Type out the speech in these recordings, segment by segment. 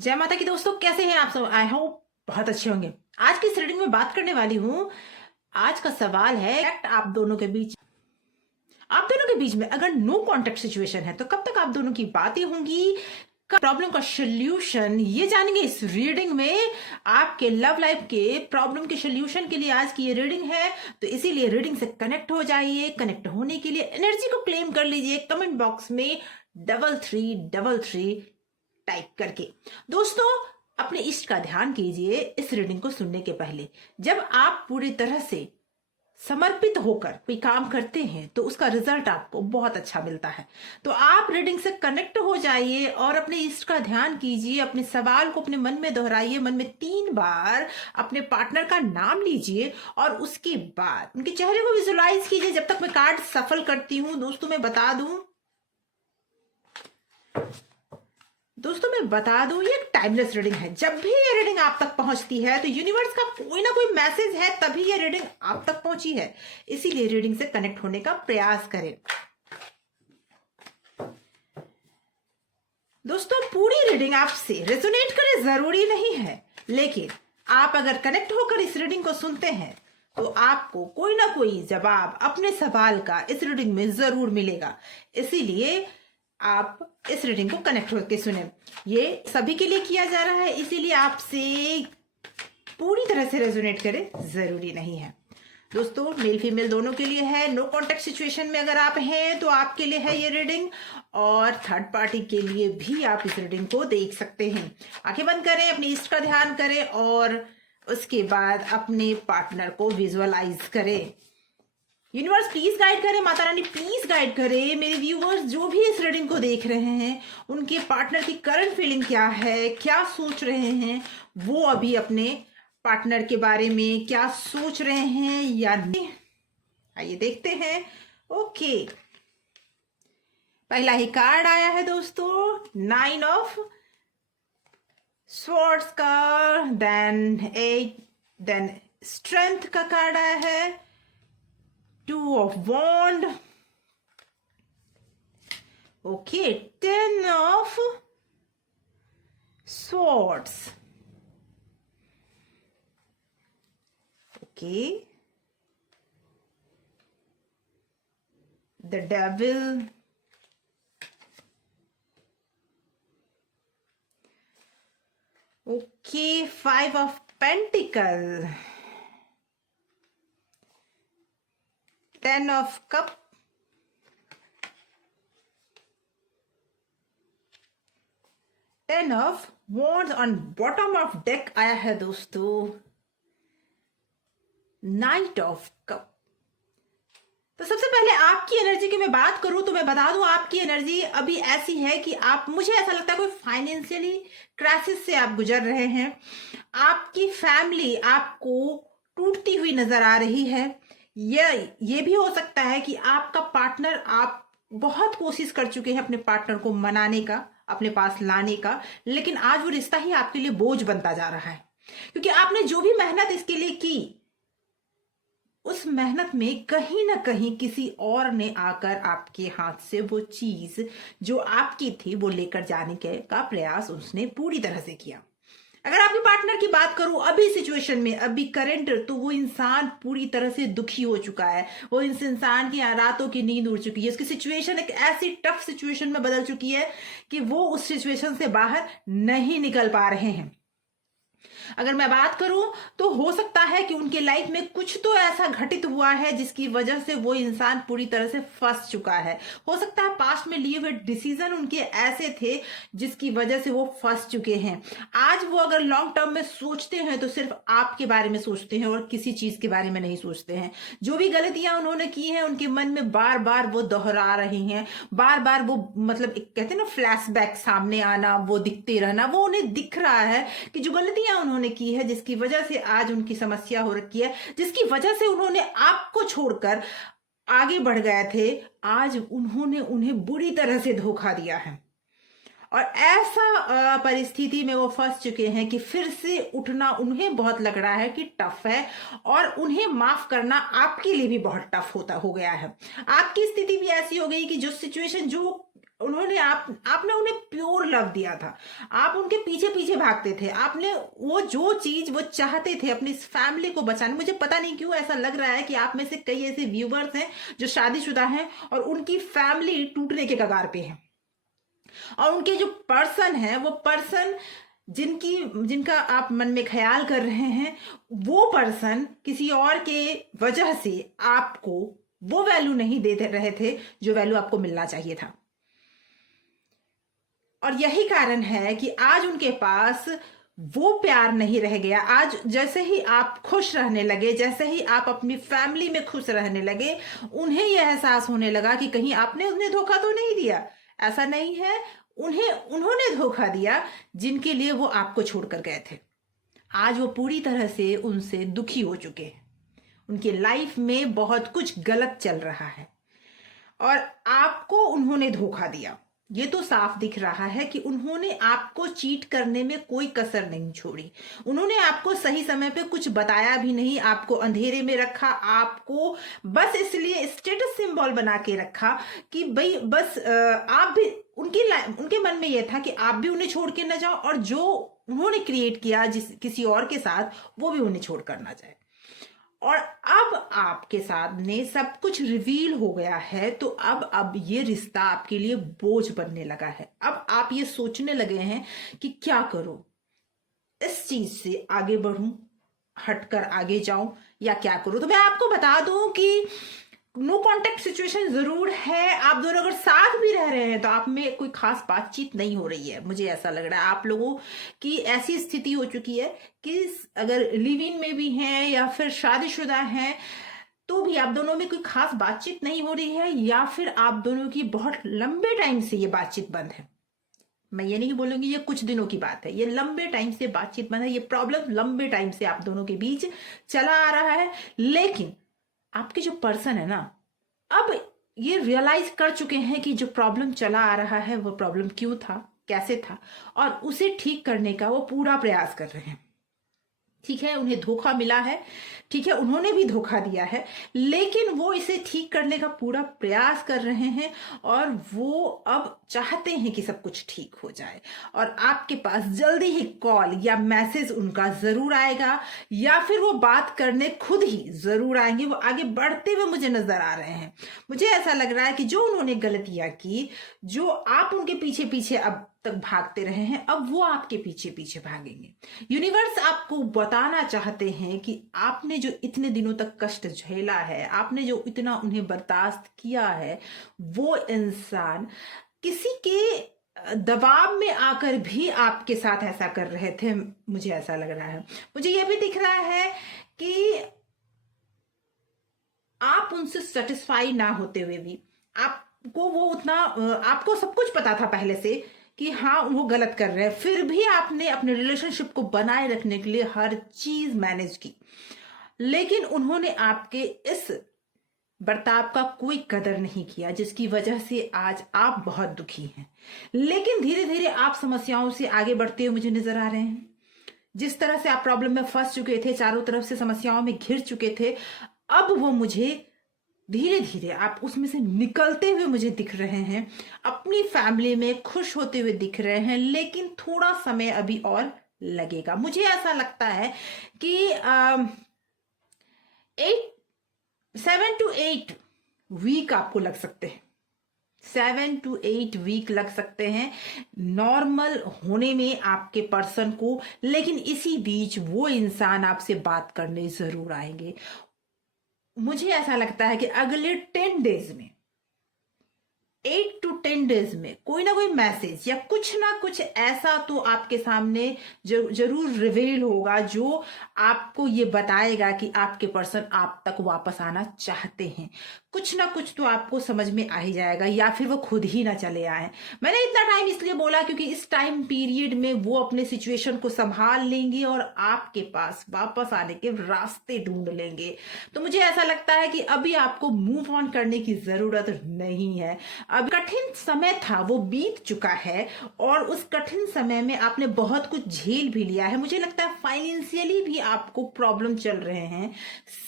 जय माता की दोस्तों, कैसे हैं आप सब? आई होप बहुत अच्छे होंगे। आज की इस रीडिंग में बात करने वाली हूँ। आज का सवाल है, आप दोनों के बीच में अगर नो कॉन्टेक्ट सिचुएशन है तो कब तक आप दोनों की बातें होंगी? प्रॉब्लम का सोल्यूशन ये जानेंगे इस रीडिंग में। आपके लव लाइफ के प्रॉब्लम के सोल्यूशन के लिए आज की ये रीडिंग है, तो इसीलिए रीडिंग से कनेक्ट हो जाइए। कनेक्ट होने के लिए एनर्जी को क्लेम कर लीजिए कमेंट बॉक्स में 3333 टाइप करके। दोस्तों, अपने इष्ट का ध्यान कीजिए इस रीडिंग को सुनने के पहले। जब आप पूरी तरह से समर्पित होकर कोई काम करते हैं तो उसका रिजल्ट आपको बहुत अच्छा मिलता है। तो आप रीडिंग से कनेक्ट हो जाइए और अपने इष्ट का ध्यान कीजिए। अपने सवाल को अपने मन में दोहराइए। मन में 3 बार अपने पार्टनर का नाम लीजिए और उसके बाद उनके चेहरे को विजुलाइज कीजिए। जब तक मैं कार्ड सफल करती हूँ दोस्तों, मैं बता दूं ये एक टाइमलेस रीडिंग है। जब भी ये रीडिंग आप तक पहुंचती है तो यूनिवर्स का कोई ना कोई मैसेज है, तभी ये रीडिंग आप तक पहुंची है। इसीलिए रीडिंग से कनेक्ट होने का प्रयास करें। दोस्तों, पूरी रीडिंग आपसे रेजोनेट करे जरूरी नहीं है, लेकिन आप अगर कनेक्ट होकर इस रीडिंग को सुनते हैं तो आपको कोई ना कोई जवाब अपने सवाल का इस रीडिंग में जरूर मिलेगा। इसीलिए आप इस रीडिंग को कनेक्ट होकर सुने। ये सभी के लिए किया जा रहा है, इसीलिए आपसे पूरी तरह से रेजोनेट करे जरूरी नहीं है। दोस्तों, मेल फीमेल दोनों के लिए है। नो कॉन्टेक्ट सिचुएशन में अगर आप हैं तो आपके लिए है ये रीडिंग, और थर्ड पार्टी के लिए भी आप इस रीडिंग को देख सकते हैं। आंखें बंद करें, अपने इष्ट का ध्यान करें और उसके बाद अपने पार्टनर को विजुअलाइज करें। यूनिवर्स प्लीज गाइड करे, माता रानी प्लीज गाइड करे मेरे व्यूअर्स जो भी इस रीडिंग को देख रहे हैं, उनके पार्टनर की करंट फीलिंग क्या है, क्या सोच रहे हैं वो अभी अपने पार्टनर के बारे में, क्या सोच रहे हैं या नहीं। आइए देखते हैं। ओके, पहला ही कार्ड आया है दोस्तों, 9 ऑफ स्वॉर्ड्स का, देन 8, देन स्ट्रेंथ का कार्ड आया है, 2 of wand. Okay, 10 of swords. Okay. The devil. Okay, 5 of pentacle. 10 of cup. 10 of wands on bottom of deck आया है दोस्तों, नाइट ऑफ कप। तो सबसे पहले आपकी एनर्जी की मैं बात करूं तो मैं बता दूं आपकी एनर्जी अभी ऐसी है कि आप, मुझे ऐसा लगता है कोई फाइनेंशियली क्राइसिस से आप गुजर रहे हैं। आपकी फैमिली आपको टूटती हुई नजर आ रही है। ये भी हो सकता है कि आपका पार्टनर, आप बहुत कोशिश कर चुके हैं अपने पार्टनर को मनाने का, अपने पास लाने का, लेकिन आज वो रिश्ता ही आपके लिए बोझ बनता जा रहा है। क्योंकि आपने जो भी मेहनत इसके लिए की, उस मेहनत में कहीं ना कहीं किसी और ने आकर आपके हाथ से वो चीज जो आपकी थी वो लेकर जाने का प्रयास उसने पूरी तरह से किया। अगर आपके पार्टनर की बात करूं अभी सिचुएशन में, अभी करंट, तो वो इंसान पूरी तरह से दुखी हो चुका है। वो इस इंसान की रातों की नींद उड़ चुकी है। उसकी सिचुएशन एक ऐसी टफ सिचुएशन में बदल चुकी है कि वो उस सिचुएशन से बाहर नहीं निकल पा रहे हैं। अगर मैं बात करूं तो हो सकता है कि उनके लाइफ में कुछ तो ऐसा घटित हुआ है जिसकी वजह से वो इंसान पूरी तरह से फंस चुका है। हो सकता है पास्ट में लिए हुए डिसीजन उनके ऐसे थे जिसकी वजह से वो फंस चुके हैं। आज वो अगर लॉन्ग टर्म में सोचते हैं तो सिर्फ आपके बारे में सोचते हैं और किसी चीज के बारे में नहीं सोचते हैं। जो भी गलतियां उन्होंने की हैं उनके मन में बार बार वो दोहरा रहे हैं। बार बार वो, मतलब कहते हैं ना, फ्लैशबैक सामने आना, वो दिखते रहना, वो उन्हें दिख रहा है कि जो गलतियां उन्होंने की है, जिसकी वजह से आज उनकी समस्या हो रखी है, जिसकी वजह से उन्होंने आपको छोड़कर आगे बढ़ गए थे, आज उन्होंने उन्हें बुरी तरह से धोखा दिया है। और ऐसा परिस्थिति में वो फंस चुके हैं कि फिर से उठना उन्हें बहुत लग रहा है कि टफ है, और उन्हें माफ करना आपके लिए भी बहुत टफ हो गया है। आपकी स्थिति भी ऐसी हो गई कि जो सिचुएशन, जो उन्होंने आपने उन्हें प्योर लव दिया था, आप उनके पीछे पीछे भागते थे, आपने वो जो चीज वो चाहते थे अपनी फैमिली को बचाने। मुझे पता नहीं क्यों ऐसा लग रहा है कि आप में से कई ऐसे व्यूवर्स हैं जो शादीशुदा हैं और उनकी फैमिली टूटने के कगार पे है, और उनके जो पर्सन है वो पर्सन जिनका आप मन में ख्याल कर रहे हैं, वो पर्सन किसी और के वजह से आपको वो वैल्यू नहीं दे रहे थे जो वैल्यू आपको मिलना चाहिए था। और यही कारण है कि आज उनके पास वो प्यार नहीं रह गया। आज जैसे ही आप खुश रहने लगे, जैसे ही आप अपनी फैमिली में खुश रहने लगे, उन्हें यह एहसास होने लगा कि कहीं आपने उन्हें धोखा तो नहीं दिया। ऐसा नहीं है, उन्होंने धोखा दिया जिनके लिए वो आपको छोड़कर गए थे। आज वो पूरी तरह से उनसे दुखी हो चुके हैं, उनकी लाइफ में बहुत कुछ गलत चल रहा है और आपको उन्होंने धोखा दिया। ये तो साफ दिख रहा है कि उन्होंने आपको चीट करने में कोई कसर नहीं छोड़ी। उन्होंने आपको सही समय पे कुछ बताया भी नहीं, आपको अंधेरे में रखा, आपको बस इसलिए स्टेटस सिंबल बना के रखा कि भाई बस आप भी उनके मन में यह था कि आप भी उन्हें छोड़ के न जाओ और जो उन्होंने क्रिएट किया किसी और के साथ, वो भी उन्हें छोड़ कर ना जाए। और अब आपके सामने सब कुछ रिवील हो गया है, तो अब ये रिश्ता आपके लिए बोझ बनने लगा है। अब आप ये सोचने लगे हैं कि क्या करूं, इस चीज से आगे बढ़ूं, हटकर आगे जाऊं, या क्या करूं। तो मैं आपको बता दूं कि नो कॉन्टेक्ट सिचुएशन जरूर है। आप दोनों अगर साथ भी रह रहे हैं तो आप में कोई खास बातचीत नहीं हो रही है। मुझे ऐसा लग रहा है आप लोगों की ऐसी स्थिति हो चुकी है कि अगर लिव इन में भी हैं या फिर शादीशुदा हैं तो भी आप दोनों में कोई खास बातचीत नहीं हो रही है, या फिर आप दोनों की बहुत लंबे टाइम से ये बातचीत बंद है। मैं ये नहीं बोलूंगी ये कुछ दिनों की बात है, ये लंबे टाइम से बातचीत बंद है। ये प्रॉब्लम लंबे टाइम से आप दोनों के बीच चला आ रहा है, लेकिन आपके जो पर्सन है ना, अब ये रियलाइज कर चुके हैं कि जो प्रॉब्लम चला आ रहा है वो प्रॉब्लम क्यों था, कैसे था, और उसे ठीक करने का वो पूरा प्रयास कर रहे हैं। ठीक है, उन्हें धोखा मिला है, ठीक है, उन्होंने भी धोखा दिया है, लेकिन वो इसे ठीक करने का पूरा प्रयास कर रहे हैं और वो अब चाहते हैं कि सब कुछ ठीक हो जाए। और आपके पास जल्दी ही कॉल या मैसेज उनका जरूर आएगा, या फिर वो बात करने खुद ही जरूर आएंगे। वो आगे बढ़ते हुए मुझे नजर आ रहे हैं। मुझे ऐसा लग रहा है कि जो उन्होंने गलतियां की, जो आप उनके पीछे पीछे अब तक भागते रहे हैं, अब वो आपके पीछे पीछे भागेंगे। यूनिवर्स आपको बताना चाहते हैं कि आपने जो इतने दिनों तक कष्ट झेला है, आपने जो इतना उन्हें बर्दाश्त किया है, वो इंसान किसी के दबाव में आकर भी आपके साथ ऐसा कर रहे थे। मुझे ऐसा लग रहा है, मुझे यह भी दिख रहा है कि आप उनसे सेटिस्फाई ना होते हुए भी आपको वो उतना आपको सब कुछ पता था पहले से कि हाँ वो गलत कर रहे हैं, फिर भी आपने अपने रिलेशनशिप को बनाए रखने के लिए हर चीज मैनेज की, लेकिन उन्होंने आपके इस बर्ताव का कोई कदर नहीं किया, जिसकी वजह से आज आप बहुत दुखी हैं। लेकिन धीरे धीरे आप समस्याओं से आगे बढ़ते हुए मुझे नजर आ रहे हैं। जिस तरह से आप प्रॉब्लम में फंस चुके थे, चारों तरफ से समस्याओं में घिर चुके थे, अब वो मुझे धीरे धीरे आप उसमें से निकलते हुए मुझे दिख रहे हैं, अपनी फैमिली में खुश होते हुए दिख रहे हैं, लेकिन थोड़ा समय अभी और लगेगा। मुझे ऐसा लगता है कि 7 to 8 वीक आपको लग सकते हैं, 7 to 8 वीक लग सकते हैं नॉर्मल होने में आपके पर्सन को, लेकिन इसी बीच वो इंसान आपसे बात करने जरूर आएंगे। मुझे ऐसा लगता है कि अगले 10 डेज में, 8 to 10 डेज में कोई ना कोई मैसेज या कुछ ना कुछ ऐसा तो आपके सामने जरूर रिवील होगा जो आपको ये बताएगा कि आपके पर्सन आप तक वापस आना चाहते हैं। कुछ ना कुछ तो आपको समझ में आ ही जाएगा, या फिर वो खुद ही ना चले आए। मैंने इतना टाइम इसलिए बोला क्योंकि इस टाइम पीरियड में वो अपने सिचुएशन को संभाल लेंगे और आपके पास वापस आने के रास्ते ढूंढ लेंगे। तो मुझे ऐसा लगता है कि अभी आपको मूव ऑन करने की जरूरत नहीं है। अब कठिन समय था वो बीत चुका है और उस कठिन समय में आपने बहुत कुछ झेल भी लिया है। मुझे लगता है फाइनेंशियली भी आपको प्रॉब्लम चल रहे हैं,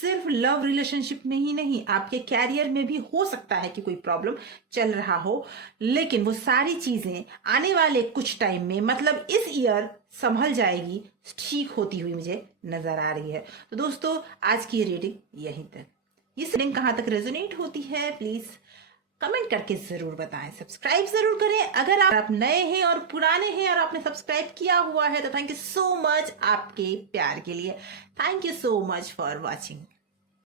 सिर्फ लव रिलेशनशिप में ही नहीं, आपके कैरियर में भी हो सकता है कि कोई प्रॉब्लम चल रहा हो, लेकिन वो सारी चीजें आने वाले कुछ टाइम में, मतलब इस ईयर, संभल जाएगी, ठीक होती हुई मुझे नजर आ रही है। तो दोस्तों आज की रीडिंग यहीं तक। ये रीडिंग कहाँ तक रेजोनेट होती है प्लीज कमेंट करके जरूर बताएं। सब्सक्राइब जरूर करें अगर आप नए हैं और पुराने हैं और आपने सब्सक्राइब किया हुआ है तो थैंक यू सो मच आपके प्यार के लिए। Thank you so much for watching.